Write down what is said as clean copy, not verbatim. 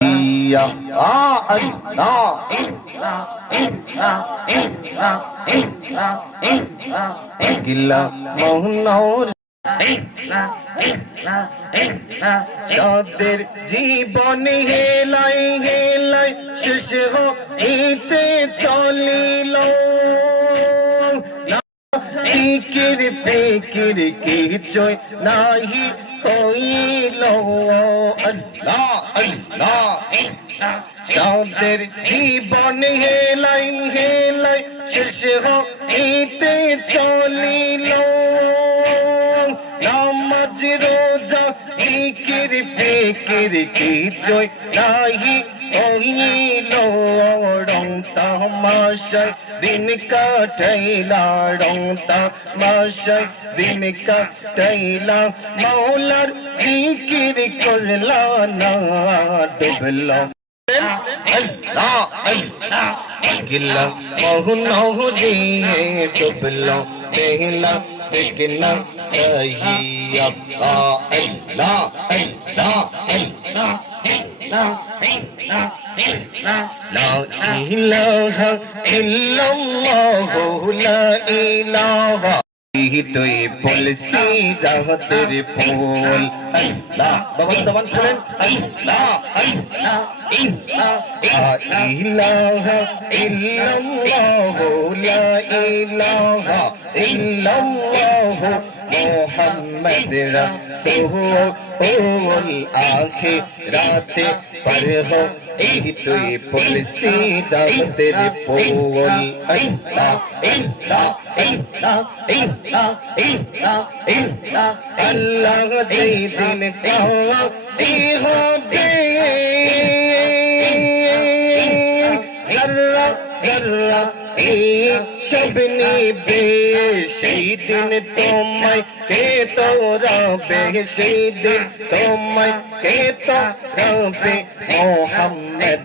Ya Allah gila মোহনর সাদের জীবন হেলাই হেলাই শেষ হইতে চলিল ফিকির ফিকির কিছুই নাহি হইল আল্লাহ আল্লাহ সাদের জীবন হেলাই হেলাই শেষ হইতে চলিল নামাজ রোজা ফিকির ফিকির কিছুই নাহি হইল রং তামাশায় দিন কাটাইলা রং তামাশায় দিন কাটাইলা মাওলার ফিকির করলা না ডুবলা আল্লাহ আল্লাহ গিলা মোহন হরিয়ে ডুবলা বেলা দেখনা চাহিয়ে আল্লাহ আল্লাহ আল্লাহ لا إله إلا الله لا إله তুই বলছি রাহতের ফুল আল্লাহ বাবা জবান খুলেন আল্লাহ আল্লাহ ইলাহা ইল্লাল্লাহ লা ইলাহা ইল্লাল্লাহ মুহাম্মদ রাসূল আখিরাতে पर हो তুই বলছি রাহতের ফুল আল্লাহ আল্লাহ আল্লাহ আল্লাহ যেই দিন কাছি হবে জর্রা জর্রা সব নিবে সেই দিন তোমায় কে তোরাবে সেই দিন তোমায় কে তোরাবে মোহাম্মদ